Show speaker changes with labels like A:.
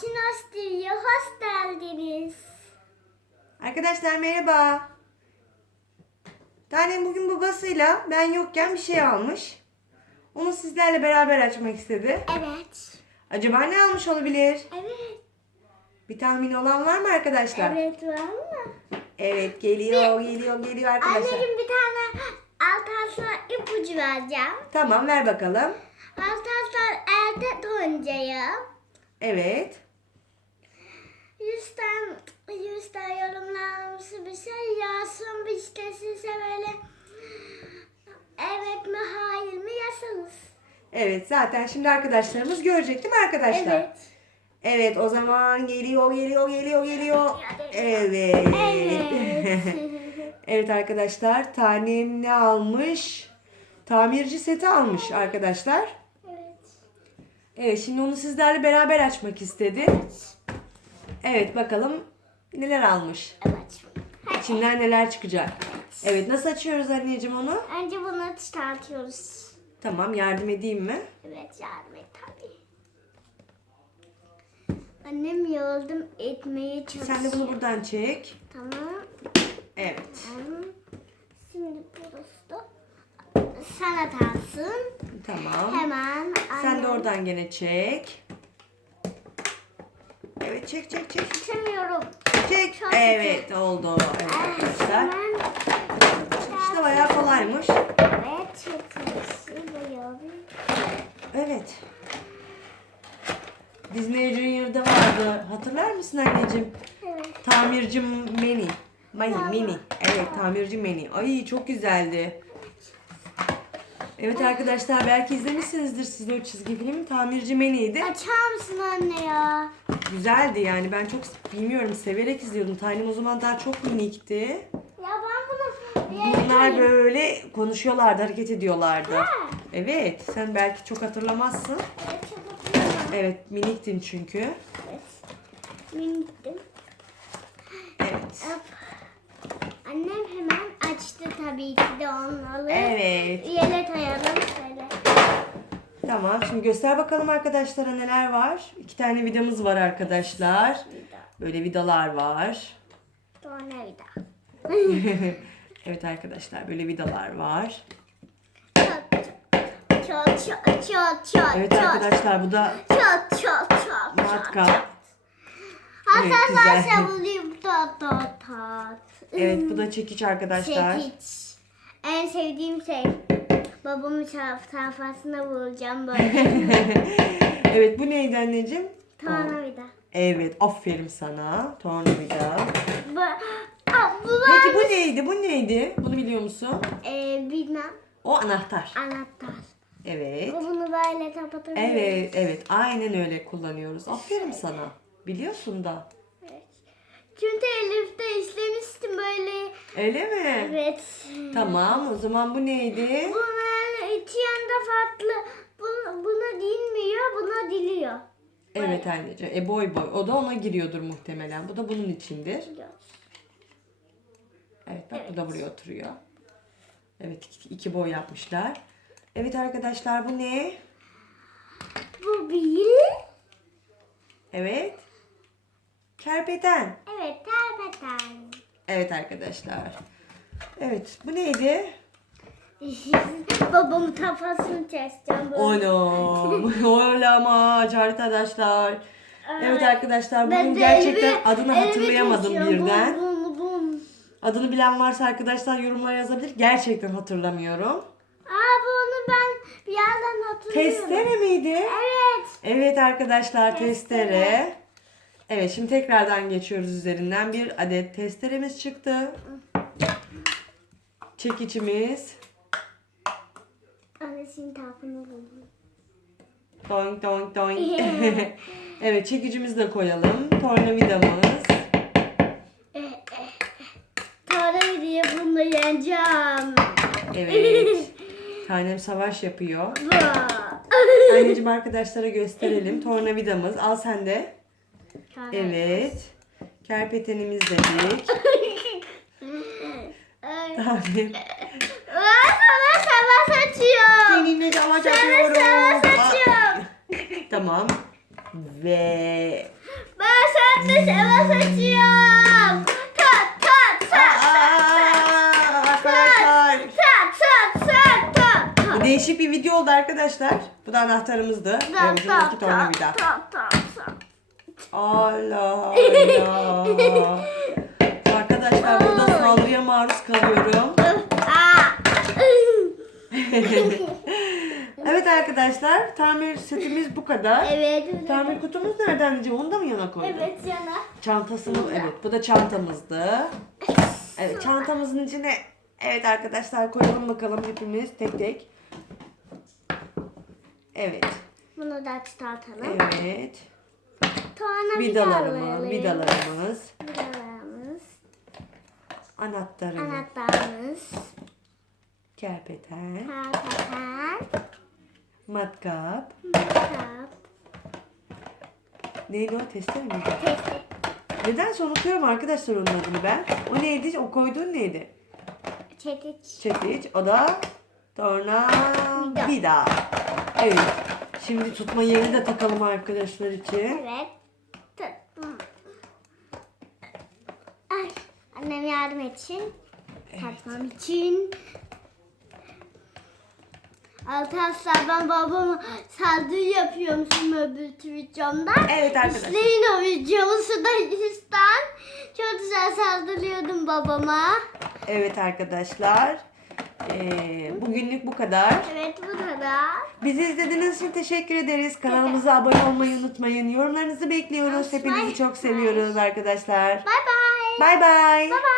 A: Çinos TV'ye hoş geldiniz.
B: Arkadaşlar merhaba. Tanem bugün babasıyla ben yokken bir şey almış. Onu sizlerle beraber açmak istedi.
A: Evet.
B: Acaba ne almış olabilir?
A: Evet.
B: Bir tahmin olan var mı arkadaşlar?
A: Evet var mı?
B: Evet, geliyor, geliyor, geliyor arkadaşlar.
A: Anneciğim bir tane arkadaşlar ipucu vereceğim.
B: Tamam ver bakalım.
A: Arkadaşlar elde toncayı.
B: Evet.
A: Yüzden, yüzden yorumlanmış bir şey yazsın bir işte size böyle evet mi hayır mı yazınız.
B: Evet zaten şimdi arkadaşlarımız görecek değil mi arkadaşlar?
A: Evet.
B: Evet o zaman geliyor, geliyor, geliyor, geliyor. Evet.
A: Evet.
B: Evet arkadaşlar tanem ne almış? Tamirci seti almış arkadaşlar.
A: Evet.
B: Evet şimdi onu sizlerle beraber açmak istedi. Evet bakalım neler almış.
A: Evet.
B: İçinden neler çıkacak. Evet nasıl açıyoruz anneciğim onu?
A: Önce bunu çıkartıyoruz.
B: Tamam yardım edeyim mi?
A: Evet yardım et tabii. Annem yardım etmeye çalışıyor.
B: Sen de bunu buradan çek.
A: Tamam.
B: Evet.
A: Tamam. Şimdi burası da sana kalsın.
B: Tamam.
A: Hemen
B: Sen de
A: annem-
B: oradan gene çek. Evet çek çek çek.
A: Açamıyorum.
B: Çek.
A: Çok
B: Evet oldu. Evet arkadaşlar.
A: Hemen
B: İşte bayağı kolaymış.
A: evet çekilişi.
B: Evet. Disney Junior'da vardı. Hatırlar mısın anneciğim?
A: Evet.
B: Tamirci Meni. Mani, Mini. Evet, tamirci Meni. Ay çok güzeldi. Evet arkadaşlar belki izlemişsinizdir siz de o çizgi film. Tamirci Mani'ydi.
A: Açar mısın anne ya?
B: Güzeldi yani. Ben çok bilmiyorum severek izliyordum. Tanem o zaman daha çok minikti.
A: Ya ben bunu
B: Bunlar böyle konuşuyorlardı, hareket ediyorlardı. Evet, sen belki çok hatırlamazsın.
A: Evet,
B: miniktin çünkü.
A: Evet. Miniktim.
B: Evet.
A: Hop. Tabii ki de onları.
B: Evet.
A: Yere koyalım şöyle.
B: Tamam, şimdi göster bakalım arkadaşlara neler var. İki tane vidamız var arkadaşlar. Böyle vidalar var.
A: Tornavida.
B: evet arkadaşlar, böyle vidalar var.
A: Çat çat çat çat
B: Evet
A: çat
B: arkadaşlar, bu da
A: çat çat çat
B: matkap. Evet,
A: Arkadaşlar
B: güzel.
A: savulayım tat tat tat.
B: Evet, bu da çekiç arkadaşlar.
A: Çekiç. En sevdiğim şey. Babamın taraf sayfasına vuracağım böyle.
B: evet, bu neydi anneciğim?
A: Tornavida.
B: Evet, aferin sana. Tornavida.
A: Bu, Aa, bu var.
B: Peki bu neydi? Bu neydi? Bunu biliyor musun?
A: Ee, bilmem.
B: O anahtar.
A: Anahtar.
B: Evet.
A: Bu bunu böyle kapatabiliriz.
B: Evet, evet. Aynen öyle kullanıyoruz. Aferin sana. Biliyorsun da.
A: Evet. Çünkü Elif'te işlemiştim böyle.
B: Öyle mi?
A: Evet.
B: Tamam. O zaman bu neydi?
A: Bunların iki yanda farklı. Buna, buna dinmiyor, buna diliyor.
B: Evet anneciğim. E boy boy. O da ona giriyordur muhtemelen. Bu da bunun içindir. Evet bak bu da buraya oturuyor. Evet iki, iki boy yapmışlar. Evet arkadaşlar bu ne?
A: Bu bir.
B: Evet. Kerpeten.
A: Evet, terbeten.
B: Evet arkadaşlar. Evet bu neydi?
A: Babamın kafasını keseceğim böyle.
B: Oğlum. Olamaz arkadaşlar. Evet arkadaşlar bugün gerçekten
A: elimi-
B: adını
A: elimi
B: hatırlayamadım
A: kesiyorum.
B: birden.
A: Bum, bum, bum.
B: Adını bilen varsa arkadaşlar yorumlara yazabilir. Gerçekten hatırlamıyorum.
A: Aa bunu ben bir yerden hatırlıyorum.
B: Testere miydi?
A: Evet.
B: Evet arkadaşlar testere.
A: Testere.
B: Evet şimdi tekrardan geçiyoruz üzerinden. Bir adet testeremiz çıktı. Çekiçimiz.
A: Annesinin tarafını buldum.
B: Doink doink doink. evet çekicimizi de koyalım. Tornavidamız.
A: Tarih diye bunu yeneceğim.
B: Evet. Tanem savaş yapıyor. Anneciğim arkadaşlara gösterelim. Tornavidamız. Al sen de. Evet. Kerpetenimiz dedik.
A: Aa, sana savaş açıyor.
B: Seninle savaş
A: Sana
B: yapıyorum.
A: savaş
B: Aa,
A: açıyorum.
B: Tamam. Ve
A: Ben sende savaş açıyorum. Tat tat tat
B: Aa, arkadaşlar.
A: tat tat tat tat.
B: Değişik bir video oldu arkadaşlar. Bu da anahtarımızdı.
A: Tat tat tat tat tat.
B: Allah Allah. Arkadaşlar burada saldırıya maruz kalıyorum.
A: Aa.
B: Evet arkadaşlar tamir setimiz bu kadar.
A: Evet.
B: Tamir kutumuz nereden önce? Onu da mı yana koydun?
A: Evet yana.
B: Çantasını evet bu da çantamızdı. Evet çantamızın içine evet arkadaşlar koyalım bakalım hepimiz tek tek. Evet.
A: Bunu da çıkartalım.
B: Evet.
A: Sonra
B: Vidalarımız, vidalarımız,
A: Vidalarımız.
B: anahtarımız,
A: Anahtarımız.
B: kerpeten,
A: Karpeter.
B: matkap.
A: Kitap.
B: Neydi o testere miydi?
A: Testi.
B: Nedense unutuyorum arkadaşlar onun adını ben. O neydi? O koyduğun neydi?
A: Çekiç.
B: Çekiç. O da tornavida. Evet. Şimdi tutma yerini de takalım arkadaşlar için.
A: Evet. Tuttum. Ay. Annem yardım etsin. Tatmam için. Arkadaşlar ben babama saldırı yapıyormuşum öbür videomda.
B: Evet arkadaşlar.
A: İzleyin o videomu da yüzden. Çok güzel saldırıyordum babama.
B: Evet arkadaşlar. Ee, bugünlük bu kadar.
A: Evet bu kadar.
B: Bizi izlediğiniz için teşekkür ederiz. Kanalımıza abone olmayı unutmayın. Yorumlarınızı bekliyoruz. Hepinizi çok seviyoruz arkadaşlar.
A: Bye bye. Bye bye.